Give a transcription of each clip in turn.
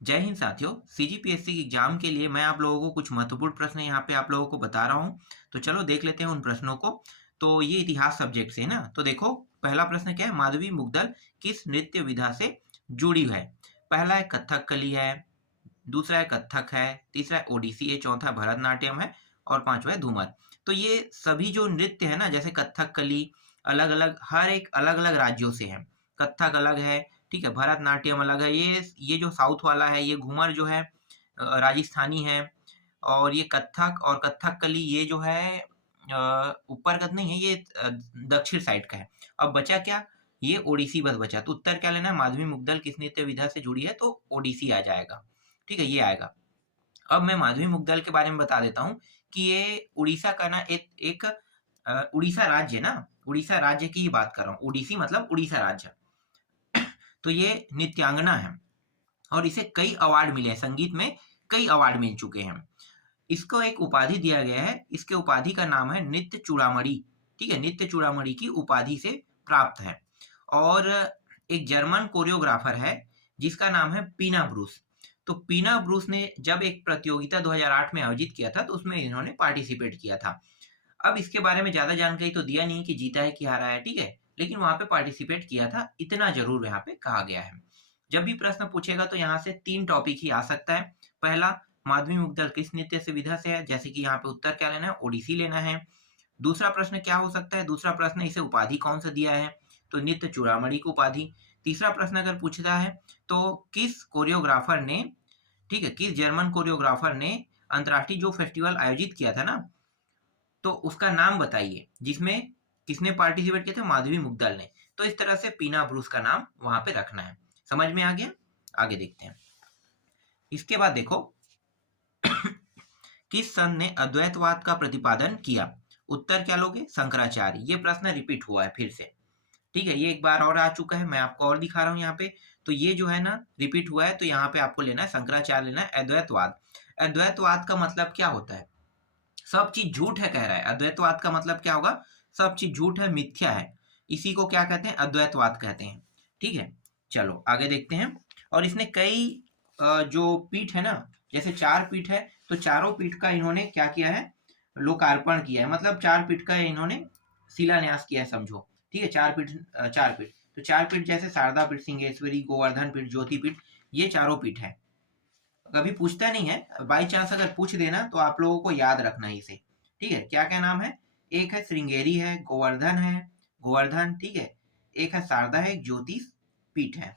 जय हिंद साथियों। सीजीपीएससी की एग्जाम के लिए मैं आप लोगों को कुछ महत्वपूर्ण प्रश्न यहाँ पे आप लोगों को बता रहा हूँ। तो चलो देख लेते हैं उन प्रश्नों को। तो ये इतिहास सब्जेक्ट से है ना। तो देखो, पहला प्रश्न क्या है, माधवी मुग्दल किस नृत्य विधा से जुड़ी है? पहला है कथकली है, दूसरा है कथक है, तीसरा है ओडिसी है, चौथा भरतनाट्यम है और पांचवा है धूमर। तो ये सभी जो नृत्य है ना, जैसे कथकली अलग अलग, हर एक अलग अलग राज्यों से है। कथक अलग है, ठीक है, भरतनाट्यम अलग है, ये जो साउथ वाला है, ये घूमर जो है राजस्थानी है। और ये कथक और कथकली ये जो है ऊपर का नहीं है, ये दक्षिण साइड का है। अब बचा क्या, ये ओडिसी बस बचा। तो उत्तर क्या लेना है, माधवी मुग्दल किस नृत्य विधा से जुड़ी है, तो ओडिसी आ जाएगा। ठीक है, ये आएगा। अब मैं माधवी मुग्दल के बारे में बता देता हूँ कि ये उड़ीसा का ना एक उड़ीसा राज्य है ना, उड़ीसा राज्य की ही बात कर रहा हूँ। ओडिसी मतलब उड़ीसा राज्य। तो ये नृत्यांगना है और इसे कई अवार्ड मिले हैं, संगीत में कई अवार्ड मिल चुके हैं। इसको एक उपाधि दिया गया है, इसके उपाधि का नाम है नित्य चूड़ामणि। ठीक है, नित्य चूड़ामणि की उपाधि से प्राप्त है। और एक जर्मन कोरियोग्राफर है जिसका नाम है पीना ब्रूस। तो पीना ब्रूस ने जब एक प्रतियोगिता 2008 में आयोजित किया था, तो उसमें इन्होंने पार्टिसिपेट किया था। अब इसके बारे में ज्यादा जानकारी तो दिया नहीं कि जीता है कि हारा है, ठीक है, लेकिन वहां पे पार्टिसिपेट किया था, इतना जरूर यहाँ पे कहा गया है। जब भी प्रश्न पूछेगा तो यहाँ से 3 टॉपिक ही आ सकता है। पहला, माधवी मुग्दल किस नृत्य से विधा से है, जैसे कि यहाँ पे उत्तर क्या लेना है, ओडिसी लेना है। दूसरा प्रश्न क्या हो सकता है, दूसरा प्रश्न इसे उपाधि कौन सा दिया है, तो नित्य चूड़ामणि की उपाधि। तीसरा प्रश्न अगर पूछता है तो किस कोरियोग्राफर ने, ठीक है, किस जर्मन कोरियोग्राफर ने अंतर्राष्ट्रीय जो फेस्टिवल आयोजित किया था ना, तो उसका नाम बताइए, जिसमें किसने पार्टिसिपेट किया था, माधवी मुग्दल ने। तो इस तरह से पीना ब्रूस का नाम वहां पे रखना है। समझ में आ गया? आगे देखते हैं। इसके बाद देखो, किस संत ने अद्वैतवाद का प्रतिपादन किया? उत्तर क्या लोगे, शंकराचार्य। ये प्रश्न रिपीट हुआ है फिर से। ठीक है, ये एक बार और आ चुका है, मैं आपको और दिखा रहा हूँ यहाँ पे। तो ये जो है ना रिपीट हुआ है, तो यहाँ पे आपको लेना है शंकराचार्य, लेना है अद्वैतवाद। अद्वैतवाद का मतलब क्या होता है, सब चीज झूठ है कह रहा है। अद्वैतवाद का मतलब क्या होगा, सब चीज झूठ है, मिथ्या है। इसी को क्या कहते हैं, अद्वैतवाद कहते हैं। ठीक है, चलो आगे देखते हैं। और इसने कई जो पीठ है ना, जैसे 4 पीठ है, तो चारों पीठ का इन्होंने क्या किया है, लोकार्पण किया है। मतलब 4 पीठ का इन्होंने शिलान्यास किया है, समझो। ठीक है, 4 पीठ, 4 पीठ। तो 4 पीठ जैसे शारदा पीठ, सिंहेश्वरी, गोवर्धन पीठ, ज्योति पीठ, ये चारों पीठ है। कभी पूछता नहीं है, बाई चांस अगर पूछ देना तो आप लोगों को याद रखना है इसे। ठीक है, क्या क्या नाम है, एक है श्रृंगेरी है, गोवर्धन है, गोवर्धन, ठीक है, एक है शारदा है, एक ज्योतिष पीठ है।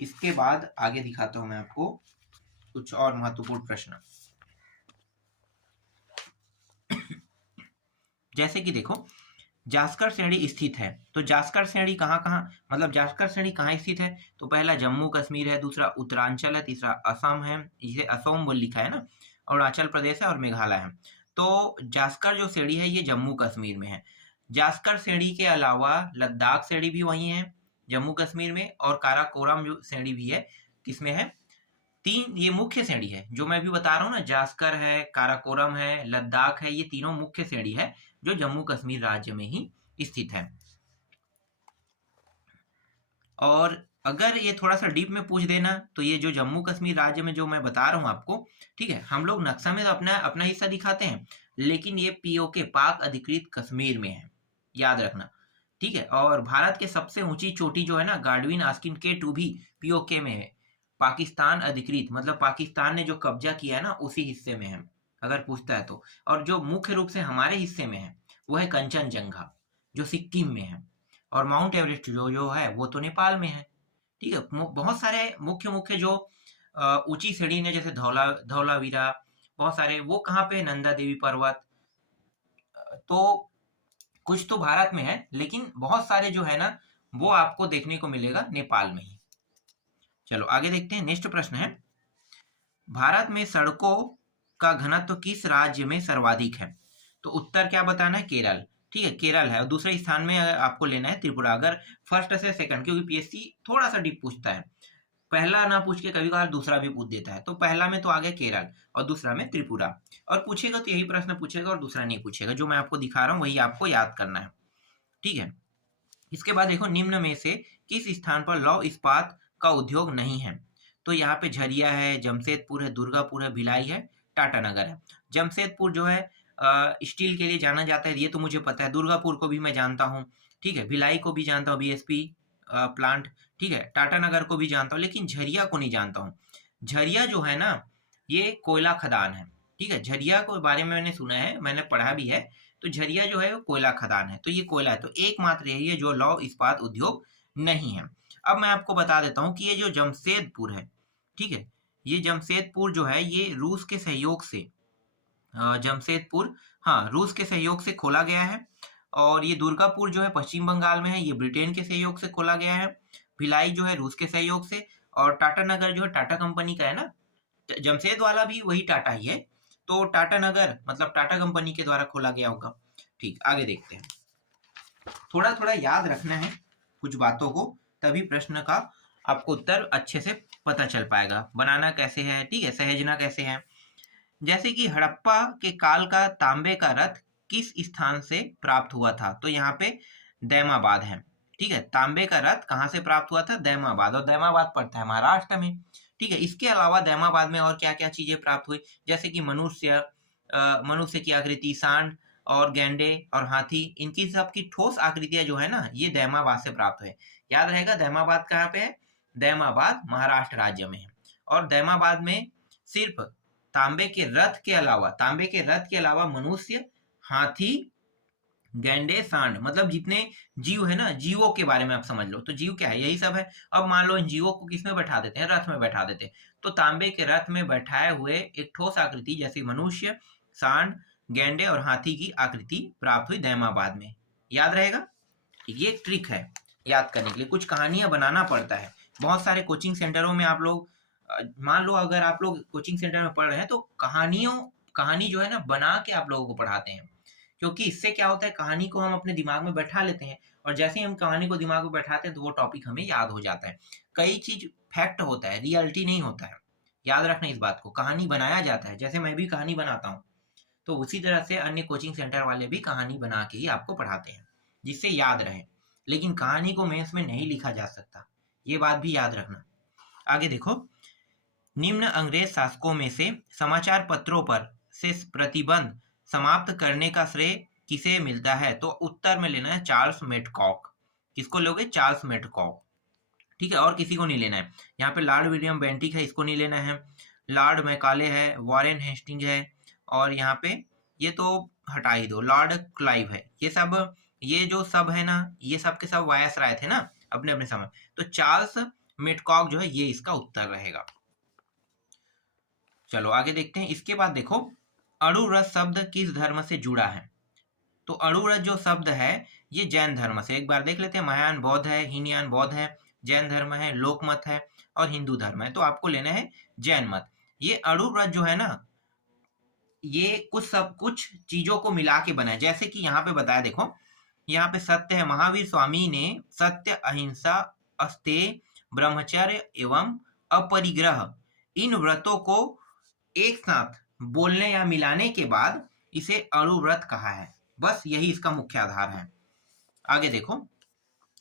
इसके बाद आगे दिखाता हूं मैं आपको कुछ और महत्वपूर्ण प्रश्न। जैसे कि देखो, जास्कर श्रेणी स्थित है, तो जास्कर श्रेणी कहाँ कहाँ, मतलब जास्कर श्रेणी कहाँ स्थित है, तो पहला जम्मू कश्मीर है, दूसरा उत्तरांचल है, तीसरा असम है, इसे असम बोल लिखा है ना, अरुणाचल प्रदेश है और मेघालय है। तो जास्कर जो श्रेणी है ये जम्मू कश्मीर में है। जास्कर श्रेणी के अलावा लद्दाख श्रेणी भी वही है जम्मू कश्मीर में, और काराकोरम जो श्रेणी भी है, किसमें है, 3 ये मुख्य श्रेणी है जो मैं भी बता रहा हूँ ना, जास्कर है, काराकोरम है, लद्दाख है, ये तीनों मुख्य श्रेणी है जो जम्मू कश्मीर राज्य में ही स्थित है। और अगर ये थोड़ा सा डीप में पूछ देना, तो ये जो जम्मू कश्मीर राज्य में जो मैं बता रहा हूँ आपको, ठीक है, हम लोग नक्शा में तो अपना अपना हिस्सा दिखाते हैं, लेकिन ये पीओके पाक अधिकृत कश्मीर में है, याद रखना। ठीक है, और भारत के सबसे ऊंची चोटी जो है ना, गार्डविन आस्किन K2 भी पीओके में है, पाकिस्तान अधिकृत, मतलब पाकिस्तान ने जो कब्जा किया है ना उसी हिस्से में है, अगर पूछता है तो। और जो मुख्य रूप से हमारे हिस्से में है वो है कंचनजंगा, जो सिक्किम में है। और माउंट एवरेस्ट जो है वो तो नेपाल में है। ठीक है, बहुत सारे मुख्य मुख्य जो ऊंची श्रेणी ने, जैसे धौलावीरा, बहुत सारे, वो कहाँ पे, नंदा देवी पर्वत। तो कुछ तो भारत में है, लेकिन बहुत सारे जो है ना वो आपको देखने को मिलेगा नेपाल में ही। चलो आगे देखते हैं, नेक्स्ट प्रश्न है, भारत में सड़कों का घनत्व किस राज्य में सर्वाधिक है? तो उत्तर क्या बताना है, केरल। ठीक है, केरल है। और दूसरे स्थान में आपको लेना है त्रिपुरा, अगर फर्स्ट से सेकंड, क्योंकि पीएससी थोड़ा सा डीप पूछता है, पहला ना पूछ के कभी कभार दूसरा भी पूछ देता है। तो पहला में तो आ गया केरल और दूसरा में त्रिपुरा। और पूछेगा तो यही प्रश्न पूछेगा और दूसरा नहीं पूछेगा, जो मैं आपको दिखा रहा हूँ वही आपको याद करना है। ठीक है, इसके बाद देखो, निम्न में से किस स्थान पर लौह इस्पात का उद्योग नहीं है। तो यहाँ पे झरिया है, जमशेदपुर है, दुर्गापुर है, भिलाई है, टाटानगर है। जमशेदपुर जो है स्टील के लिए जाना जाता है, ये तो मुझे पता है। दुर्गापुर को भी मैं जानता हूँ, ठीक है। भिलाई को भी जानता हूँ, बीएसपी प्लांट, ठीक है। टाटानगर को भी जानता हूँ, लेकिन झरिया को नहीं जानता हूँ। झरिया जो है ना, ये कोयला खदान है, ठीक है। झरिया के बारे में मैंने सुना है, मैंने पढ़ा भी है। तो झरिया जो है वो कोयला खदान है, तो ये कोयला है। तो एकमात्र यही है जो लौह इस्पात उद्योग नहीं है। अब मैं आपको बता देता हूँ कि ये जो जमशेदपुर है, ठीक है, ये जमशेदपुर जो है ये रूस के सहयोग से जमशेदपुर, हाँ, रूस के सहयोग से खोला गया है। और ये दुर्गापुर जो है पश्चिम बंगाल में है, ये ब्रिटेन के सहयोग से खोला गया है। भिलाई जो है रूस के सहयोग से, और टाटानगर जो है टाटा कंपनी का है ना, जमशेद वाला भी वही टाटा ही है। तो टाटानगर मतलब टाटा कंपनी के द्वारा खोला गया होगा। ठीक, आगे देखते हैं। थोड़ा थोड़ा याद रखना है कुछ बातों को, तभी प्रश्न का आपको उत्तर अच्छे से पता चल पाएगा। बनाना कैसे है, ठीक है, सहेजना कैसे है। जैसे कि हड़प्पा के काल का तांबे का रथ किस स्थान से प्राप्त हुआ था? तो यहाँ पे दैमाबाद है, ठीक है। तांबे का रथ कहाँ से प्राप्त हुआ था? दैमाबाद, और दैमाबाद पड़ता है महाराष्ट्र में, ठीक है। इसके अलावा दैमाबाद में और क्या क्या चीजें प्राप्त हुई? जैसे कि मनुष्य की आकृति, सांड और गैंडे और हाथी, इनकी सबकी ठोस आकृतियां जो है ना, ये दैमाबाद से प्राप्त हुए। याद रहेगा दैमाबाद कहाँ पे है? दैमाबाद महाराष्ट्र राज्य में है। और दैमाबाद में सिर्फ तांबे के रथ के अलावा मनुष्य, हाथी, गैंडे, सांड, मतलब जितने जीव है ना, जीवों के बारे में आप समझ लो। तो जीव क्या है? यही सब है। अब मान लो इन जीवों को किसमें बैठा देते हैं? रथ में बैठा देते हैं। तो तांबे के रथ में बैठाए हुए एक ठोस आकृति जैसे मनुष्य, सांड, गैंडे और हाथी की आकृति प्राप्त हुई दैमाबाद में। याद रहेगा? ये एक ट्रिक है याद करने के लिए। कुछ कहानियां बनाना पड़ता है। बहुत सारे कोचिंग सेंटरों में आप लोग मान लो अगर आप लोग कोचिंग सेंटर में पढ़ रहे हैं तो कहानी जो है ना बना के आप लोगों को पढ़ाते हैं। क्योंकि इससे क्या होता है, कहानी को हम अपने दिमाग में बैठा लेते हैं, और जैसे ही हम कहानी को दिमाग में बैठाते हैं तो वो टॉपिक हमें याद हो जाता है। कई चीज फैक्ट होता है, रियलिटी नहीं होता है। याद रखना इस बात को। कहानी बनाया जाता है, जैसे मैं भी कहानी बनाता हूँ, तो उसी तरह से अन्य कोचिंग सेंटर वाले भी कहानी बना के ही आपको पढ़ाते हैं, जिससे याद रहे। लेकिन कहानी को मेंस में नहीं लिखा जा सकता, ये बात भी याद रखना। आगे देखो, निम्न अंग्रेज शासकों में से समाचार पत्रों पर से प्रतिबंध समाप्त करने का श्रेय किसे मिलता है? तो उत्तर में लेना है चार्ल्स मेडकॉक। किसको लोगे? चार्ल्स मेडकॉक, ठीक है। और किसी को नहीं लेना है। यहाँ पे लॉर्ड विलियम बेंटिक है, इसको नहीं लेना है। लॉर्ड मैकाले है, वॉरेन हेस्टिंग है, और यहाँ पे ये तो हटा ही दो, लॉर्ड क्लाइव है। ये जो सब है ना, ये सब के सब वायसराय थे ना अपने अपने समय। तो चार्ल्स मेडकॉक जो है ये इसका उत्तर रहेगा। चलो आगे देखते हैं। इसके बाद देखो, अणुव्रत शब्द किस धर्म से जुड़ा है? तो अणुव्रत जो शब्द है ये जैन धर्म से। एक बार देख लेते हैं। महायान बौद्ध है, हीनयान बौद्ध है, जैन धर्म है, लोकमत है और हिंदू धर्म है। तो आपको लेना है जैन मत। ये अणुव्रत जो है ना, ये कुछ चीजों को मिला के बना है। जैसे कि यहाँ पे बताया, देखो यहाँ पे सत्य है। महावीर स्वामी ने सत्य, अहिंसा, अस्तेय, ब्रह्मचर्य एवं अपरिग्रह, इन व्रतों को एक साथ बोलने या मिलाने के बाद इसे अणुव्रत कहा है। बस यही इसका मुख्य आधार है। आगे देखो,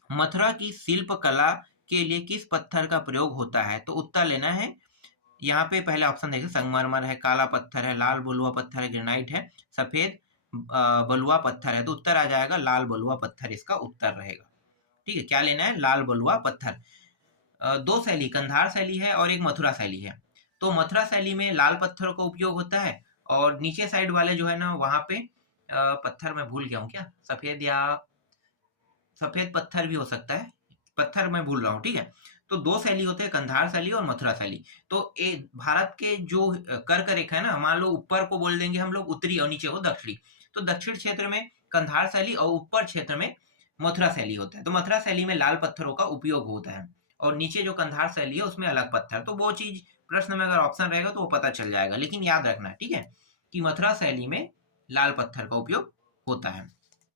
मथुरा की शिल्प कला के लिए किस पत्थर का प्रयोग होता है? तो उत्तर लेना है। यहाँ पे पहले ऑप्शन देखें, संगमरमर है, काला पत्थर है, लाल बलुआ पत्थर है, ग्रेनाइट है, सफेद बलुआ पत्थर है। तो उत्तर आ जाएगा लाल बलुआ पत्थर, इसका उत्तर रहेगा। ठीक है, क्या लेना है? लाल बलुआ पत्थर। दो शैली, कंधार शैली है और एक मथुरा शैली है। तो मथुरा शैली में लाल पत्थर का उपयोग होता है, और नीचे साइड वाले जो है ना वहां पे पत्थर मैं भूल गया हूँ, क्या सफेद पत्थर भी हो सकता है, पत्थर मैं भूल रहा हूँ, ठीक है। तो दो शैली होते हैं, कंधार शैली और मथुरा शैली। तो भारत के जो कर्क रेखा है ना, मान लो ऊपर को बोल देंगे हम लोग उत्तरी और नीचे को दक्षिणी। तो दक्षिण क्षेत्र में कंधार शैली और ऊपर क्षेत्र में मथुरा शैली होता है। तो मथुरा शैली में लाल पत्थरों का उपयोग होता है, और नीचे जो कंधार शैली है उसमें अलग पत्थर। तो वो चीज प्रश्न में अगर ऑप्शन रहेगा तो वो पता चल जाएगा। लेकिन याद रखना, ठीक है, कि मथुरा शैली में लाल पत्थर का उपयोग होता है।